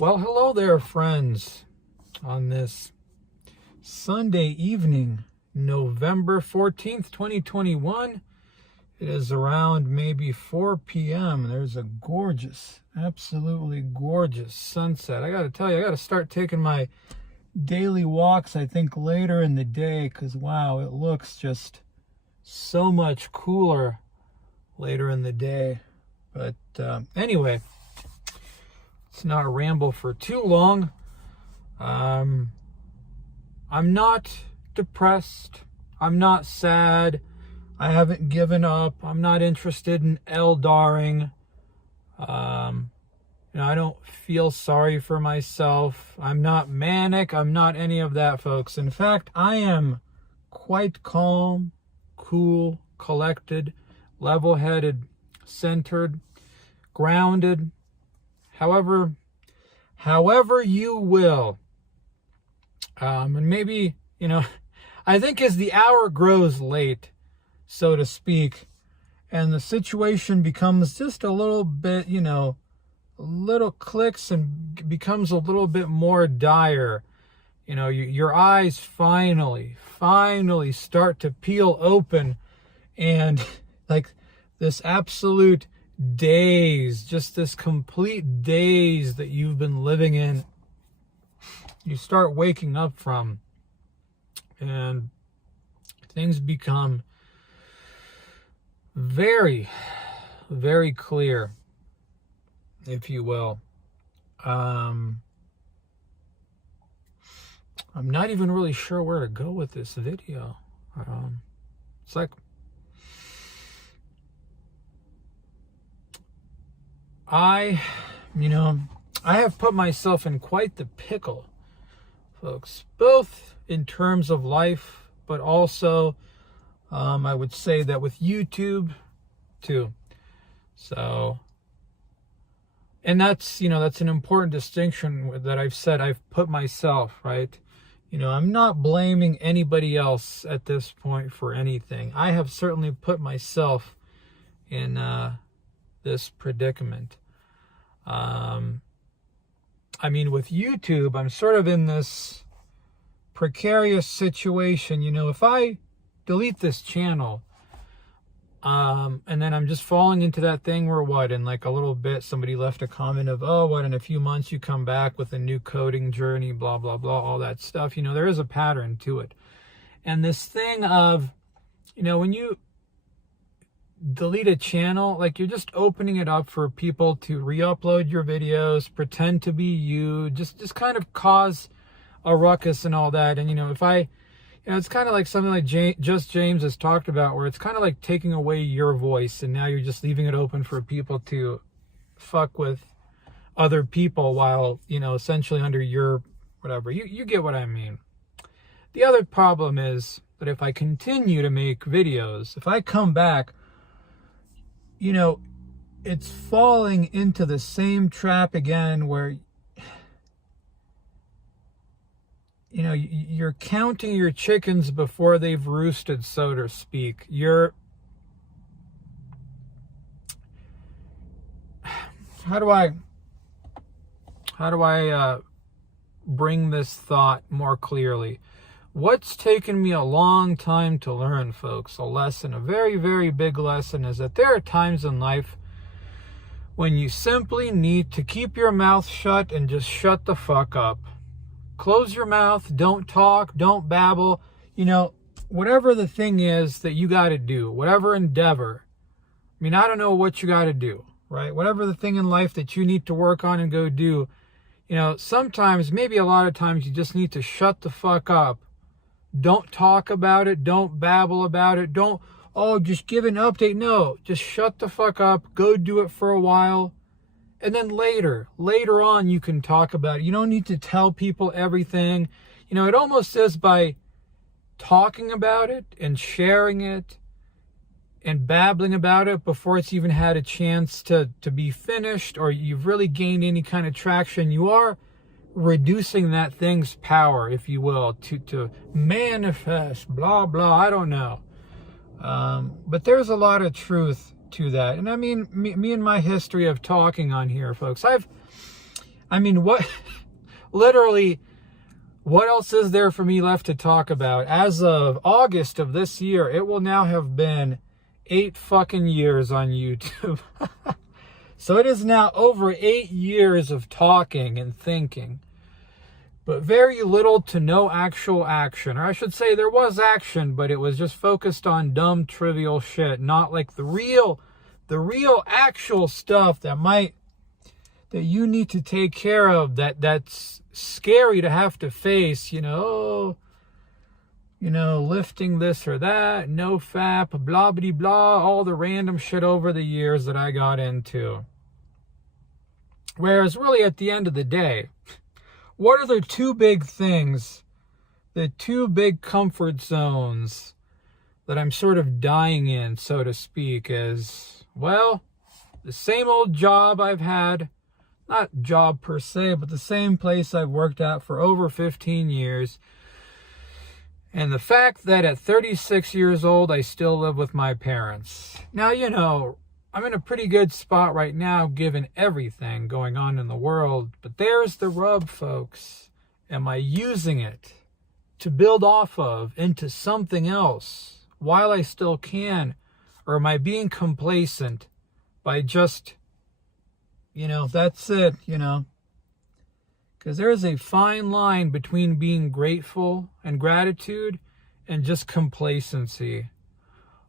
Well, hello there, friends. On this Sunday evening, November 14th, 2021, it is around maybe 4 p.m. There's a gorgeous, absolutely gorgeous sunset. I got to tell you, I got to start taking my daily walks, I think, later in the day, because, wow, it looks just so much cooler later in the day. But anyway, let's not ramble for too long. I'm not depressed. I'm not sad. I haven't given up. I'm not interested in eldaring. I don't feel sorry for myself. I'm not manic. I'm not any of that, folks. In fact, I am quite calm, cool, collected, level-headed, centered, grounded, however you will. And maybe, I think as the hour grows late, so to speak, and the situation becomes just a little bit, little clicks and becomes a little bit more dire, your eyes finally start to peel open, and like this absolute daze, just this complete daze that you've been living in, you start waking up from, and things become very, very clear, if you will. I'm not even really sure where to go with this video. It's like, I have put myself in quite the pickle, folks, both in terms of life, but also I would say that with YouTube too. So, and that's an important distinction that I've said. I've put myself, right? I'm not blaming anybody else at this point for anything. I have certainly put myself in this predicament. With YouTube, I'm sort of in this precarious situation. If I delete this channel, and then I'm just falling into that thing where in like a little bit, somebody left a comment of, in a few months you come back with a new coding journey, blah, blah, blah, all that stuff. There is a pattern to it. And this thing of, when you delete a channel, like you're just opening it up for people to re-upload your videos, pretend to be you, just kind of cause a ruckus and all that. And if I, it's kind of like something like Just James has talked about, where it's kind of like taking away your voice, and now you're just leaving it open for people to fuck with other people while, essentially under your whatever. You get what I mean. The other problem is that if I continue to make videos, if I come back, it's falling into the same trap again where, you're counting your chickens before they've roosted, so to speak. How do I bring this thought more clearly? What's taken me a long time to learn, folks, a lesson, a very, very big lesson, is that there are times in life when you simply need to keep your mouth shut and just shut the fuck up. Close your mouth, don't talk, don't babble. Whatever the thing is that you got to do, whatever endeavor. I don't know what you got to do, right? Whatever the thing in life that you need to work on and go do, sometimes, maybe a lot of times, you just need to shut the fuck up. Don't talk about it. Don't babble about it. Don't, just give an update. No, just shut the fuck up. Go do it for a while. And then later on, you can talk about it. You don't need to tell people everything. It almost is by talking about it and sharing it and babbling about it before it's even had a chance to be finished, or you've really gained any kind of traction, you are reducing that thing's power, if you will, to manifest, blah, blah, I don't know. But there's a lot of truth to that. And I mean, me and my history of talking on here, folks, I mean, what, literally, what else is there for me left to talk about? As of August of this year, it will now have been 8 fucking years on YouTube. So it is now over 8 years of talking and thinking, but very little to no actual action. Or I should say there was action, but it was just focused on dumb, trivial shit, not like the real actual stuff that you need to take care of, that's scary to have to face, lifting this or that, no fap, blah, blah, blah, all the random shit over the years that I got into. Whereas really at the end of the day, what are the two big things, the two big comfort zones that I'm sort of dying in, so to speak, is, well, the same old job I've had, not job per se, but the same place I've worked at for over 15 years. And the fact that at 36 years old, I still live with my parents. Now, I'm in a pretty good spot right now, given everything going on in the world. But there's the rub, folks. Am I using it to build off of into something else while I still can? Or am I being complacent by just, that's it, Because there is a fine line between being grateful and gratitude and just complacency.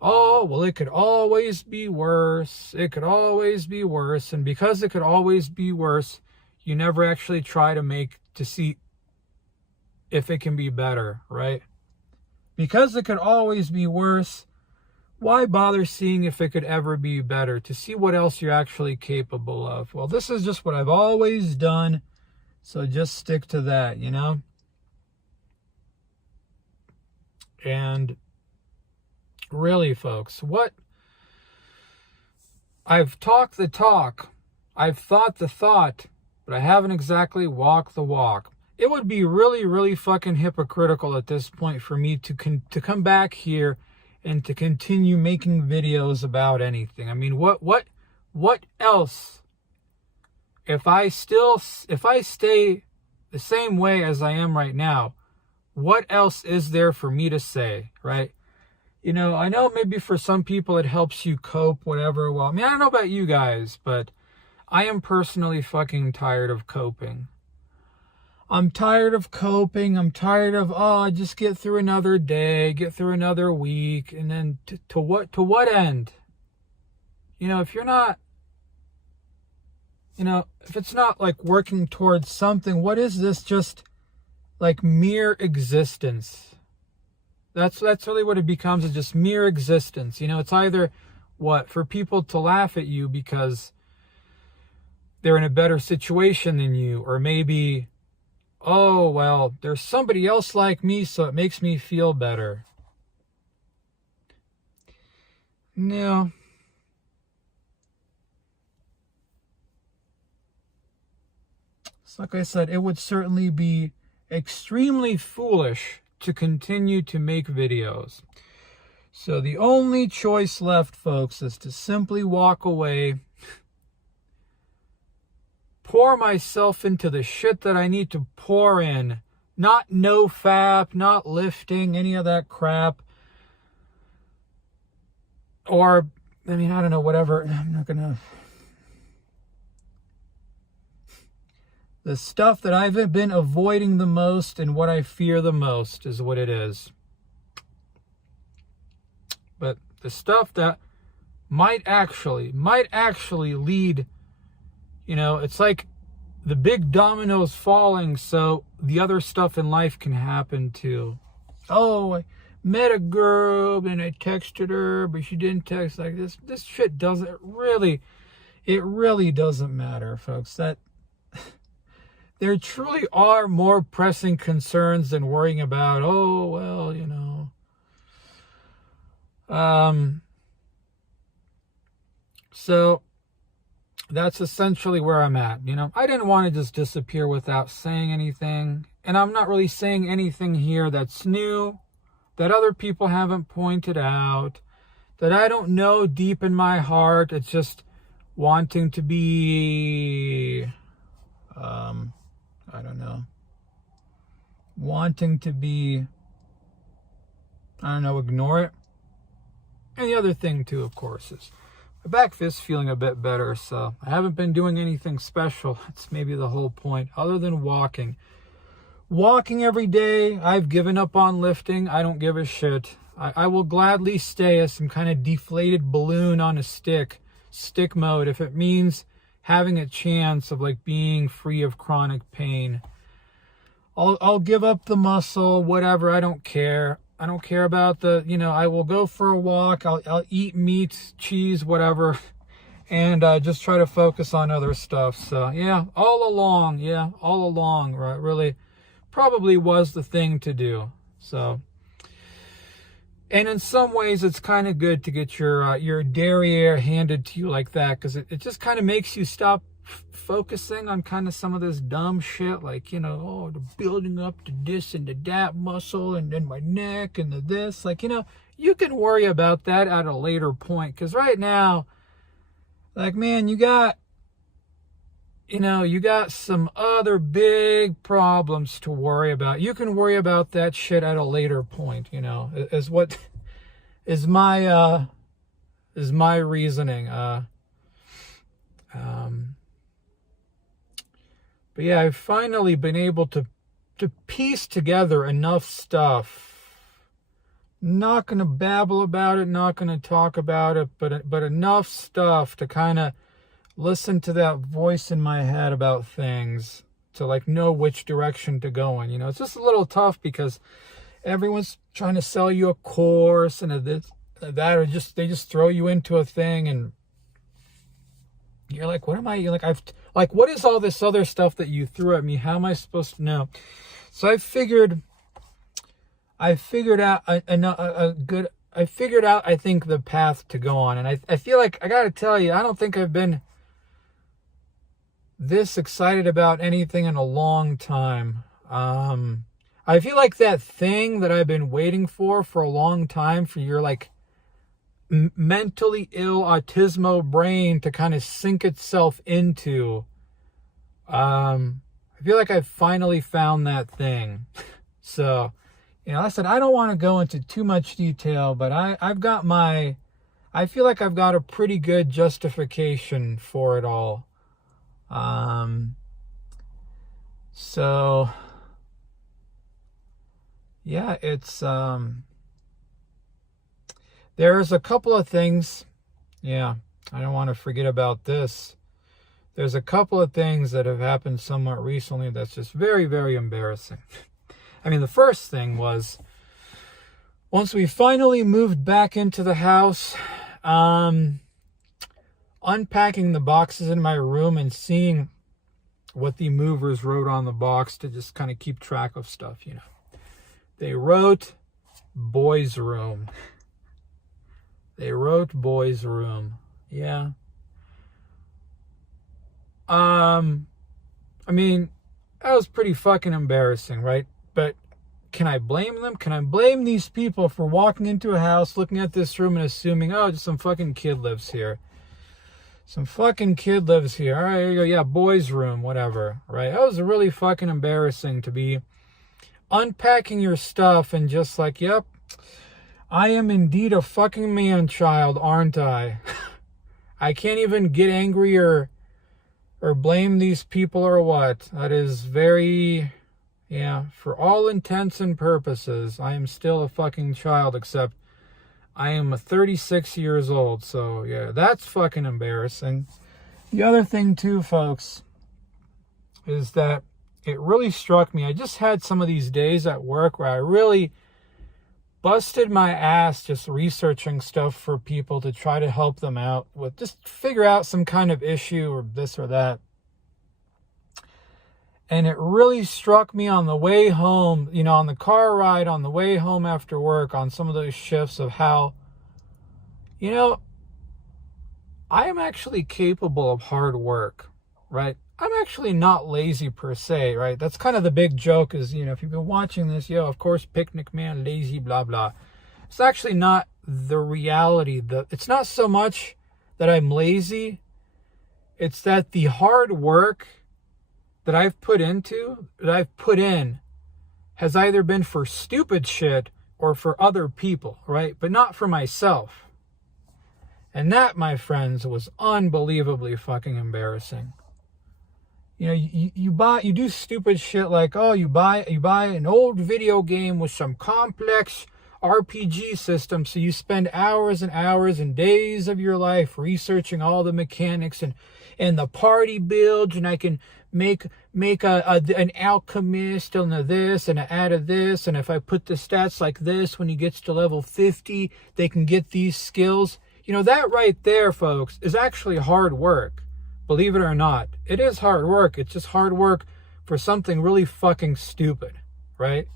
Oh, well, it could always be worse. It could always be worse. And because it could always be worse, you never actually try to see if it can be better, right? Because it could always be worse, why bother seeing if it could ever be better, to see what else you're actually capable of? Well, this is just what I've always done, so just stick to that, And really, folks, I've talked the talk, I've thought the thought, but I haven't exactly walked the walk. It would be really, really fucking hypocritical at this point for me to come back here and to continue making videos about anything. I mean, what else? If I stay the same way as I am right now, what else is there for me to say, right? I know maybe for some people it helps you cope, whatever. Well, I mean, I don't know about you guys, but I am personally fucking tired of coping. I'm tired of coping. I'm tired of, just get through another day, get through another week. And then to what end? If you're not, if it's not like working towards something, what is this? Just like mere existence. That's really what it becomes, is just mere existence. It's either for people to laugh at you because they're in a better situation than you, or maybe, oh, well, there's somebody else like me, so it makes me feel better. No. So like I said, it would certainly be extremely foolish to continue to make videos. So the only choice left, folks, is to simply walk away, pour myself into the shit that I need to pour in. Not no fap, not lifting, any of that crap. Or, I don't know, whatever. I'm not gonna... The stuff that I've been avoiding the most and what I fear the most is what it is. But the stuff that might actually lead, it's like the big dominoes falling so the other stuff in life can happen too. Oh, I met a girl and I texted her, but she didn't text like this. This shit doesn't really, it really doesn't matter, folks. There truly are more pressing concerns than worrying about, oh, well, So that's essentially where I'm at. I didn't want to just disappear without saying anything. And I'm not really saying anything here that's new, that other people haven't pointed out, that I don't know deep in my heart. It's just wanting to be I don't know, wanting to be, I don't know, ignore it. And the other thing too, of course, is my back fist's feeling a bit better, so I haven't been doing anything special. It's maybe the whole point, other than walking. Walking every day. I've given up on lifting. I don't give a shit. I will gladly stay as some kind of deflated balloon on a stick mode, if it means having a chance of like being free of chronic pain. I'll give up the muscle, whatever. I don't care. I don't care about the, I will go for a walk. I'll eat meat, cheese, whatever, and just try to focus on other stuff. So yeah, all along, right? Really, probably was the thing to do. So, and in some ways, it's kind of good to get your derriere handed to you like that, because it just kind of makes you stop focusing on kind of some of this dumb shit, like, the building up to this and to that muscle and then my neck and the this. Like, you can worry about that at a later point, because right now, like, man, you got some other big problems to worry about. You can worry about that shit at a later point, is what is my reasoning. But yeah, I've finally been able to piece together enough stuff. Not going to babble about it, not going to talk about it, but enough stuff to kind of listen to that voice in my head about things, to like know which direction to go in. It's just a little tough because everyone's trying to sell you a course and this, that, or they just throw you into a thing and you're like, what am I, what is all this other stuff that you threw at me? How am I supposed to know? So I figured out, I think, the path to go on. And I feel like, I got to tell you, I don't think I've been this excited about anything in a long time. I feel like that thing that I've been waiting for a long time, for your like mentally ill autismo brain to kind of sink itself into. I feel like I've finally found that thing. So, I said I don't want to go into too much detail, but I feel like I've got a pretty good justification for it all. So yeah, it's there's a couple of things. Yeah, I don't want to forget about this. There's a couple of things that have happened somewhat recently that's just very, very embarrassing. I mean, the first thing was, once we finally moved back into the house, unpacking the boxes in my room and seeing what the movers wrote on the box to just kind of keep track of stuff, They wrote boys' room. They wrote boys' room. Yeah. I mean, that was pretty fucking embarrassing, right? But can I blame them? Can I blame these people for walking into a house, looking at this room and assuming, oh, just some fucking kid lives here? Some fucking kid lives here. All right, here you go. Yeah, boys' room, whatever, right? That was really fucking embarrassing to be unpacking your stuff and just like, yep, I am indeed a fucking man-child, aren't I? I can't even get angry or blame these people or what. That is very, yeah, for all intents and purposes, I am still a fucking child, except I am 36 years old. So yeah, that's fucking embarrassing. The other thing too, folks, is that it really struck me. I just had some of these days at work where I really busted my ass just researching stuff for people to try to help them out with, just figure out some kind of issue or this or that. And it really struck me on the way home, on the car ride, on the way home after work, on some of those shifts of how, I am actually capable of hard work, right? I'm actually not lazy per se, right? That's kind of the big joke is, if you've been watching this, of course, Picnic Man, lazy, blah, blah. It's actually not the reality. It's not so much that I'm lazy. It's that the hard work that I've put in, has either been for stupid shit or for other people, right? But not for myself. And that, my friends, was unbelievably fucking embarrassing. You know, you do stupid shit like, oh, you buy an old video game with some complex RPG system, so you spend hours and hours and days of your life researching all the mechanics and the party builds, and I can make an alchemist and a this and an add of this, and if I put the stats like this, when he gets to level 50, they can get these skills. You know, that right there, folks, is actually hard work. Believe it or not, it is hard work. It's just hard work for something really fucking stupid, right?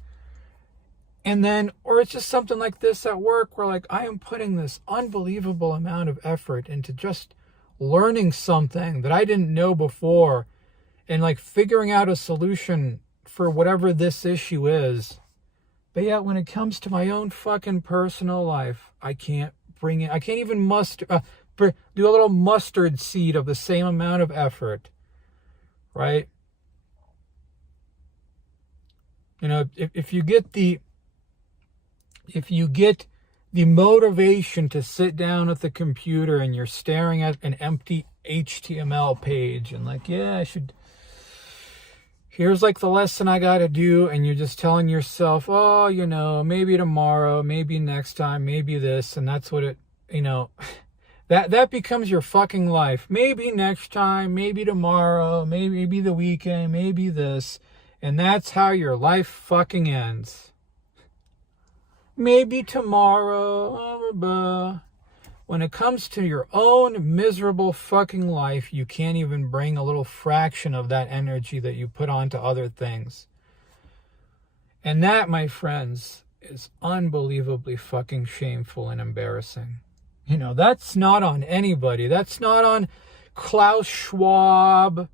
And then, or it's just something like this at work where, like, I am putting this unbelievable amount of effort into just learning something that I didn't know before and, like, figuring out a solution for whatever this issue is. But yet, when it comes to my own fucking personal life, I can't even do a little mustard seed of the same amount of effort, right? You know, if you get the motivation to sit down at the computer and you're staring at an empty HTML page and like, yeah, here's like the lesson I got to do, and you're just telling yourself, oh, you know, maybe tomorrow, maybe next time, maybe this, and that's what it, you know, that becomes your fucking life. Maybe next time, maybe tomorrow, maybe the weekend, maybe this, and that's how your life fucking ends. Maybe tomorrow, when it comes to your own miserable fucking life, you can't even bring a little fraction of that energy that you put onto other things. And that, my friends, is unbelievably fucking shameful and embarrassing. You know, that's not on anybody. That's not on Klaus Schwab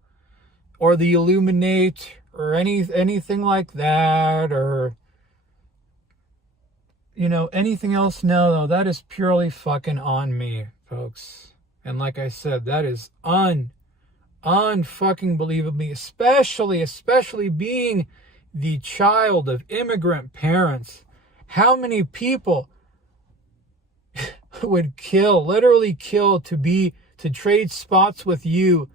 or the Illuminate or anything like that, or, you know, anything else. No, that is purely fucking on me, folks. And like I said, that is unfucking believably, especially being the child of immigrant parents. How many people would literally kill to trade spots with you,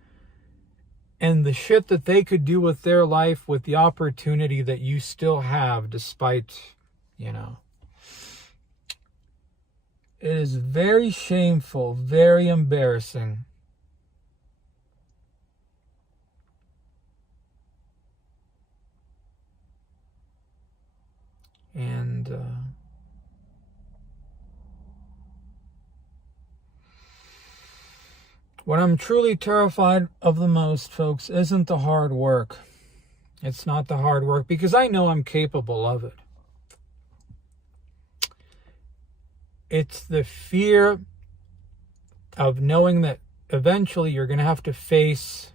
and the shit that they could do with their life with the opportunity that you still have, despite, you know. It is very shameful, very embarrassing. And what I'm truly terrified of the most, folks, isn't the hard work. It's not the hard work, because I know I'm capable of it. It's the fear of knowing that eventually you're going to have to face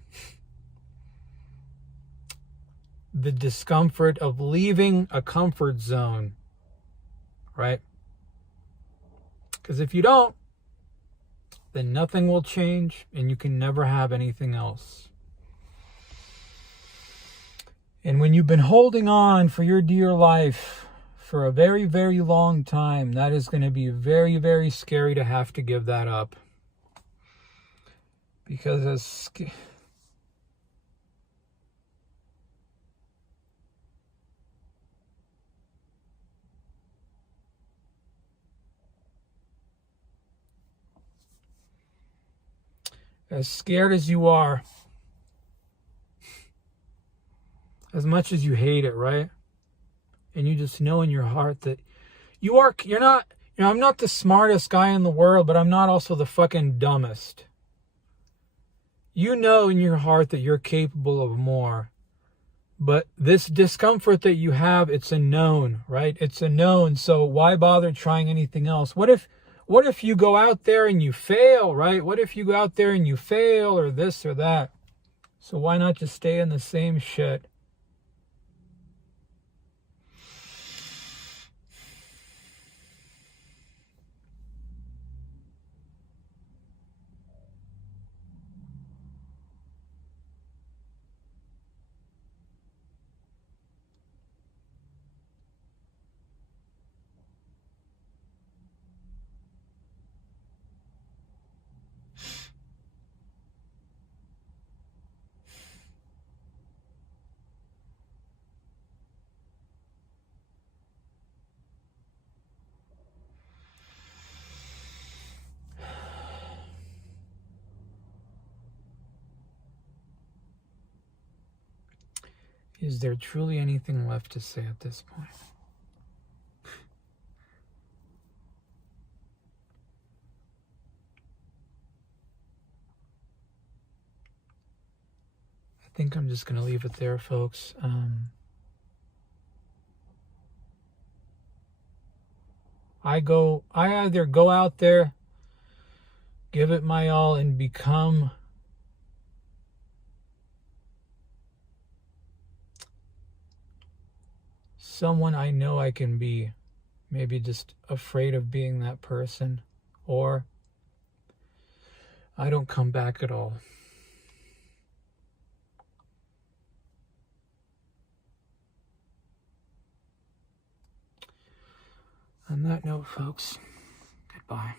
the discomfort of leaving a comfort zone, right? Because if you don't, then nothing will change and you can never have anything else. And when you've been holding on for your dear life for a very, very long time, that is going to be very, very scary to have to give that up. Because as scared as you are, as much as you hate it, right? And you just know in your heart that you're not, you know, I'm not the smartest guy in the world, but I'm not also the fucking dumbest. You know in your heart that you're capable of more. But this discomfort that you have, it's a known, right? It's a known. So why bother trying anything else? What if you go out there and you fail, right? What if you go out there and you fail, or this or that? So why not just stay in the same shit? Is there truly anything left to say at this point? I think I'm just going to leave it there, folks. I either go out there, give it my all, and become someone I know I can be, maybe just afraid of being that person, or I don't come back at all. On that note, folks, goodbye.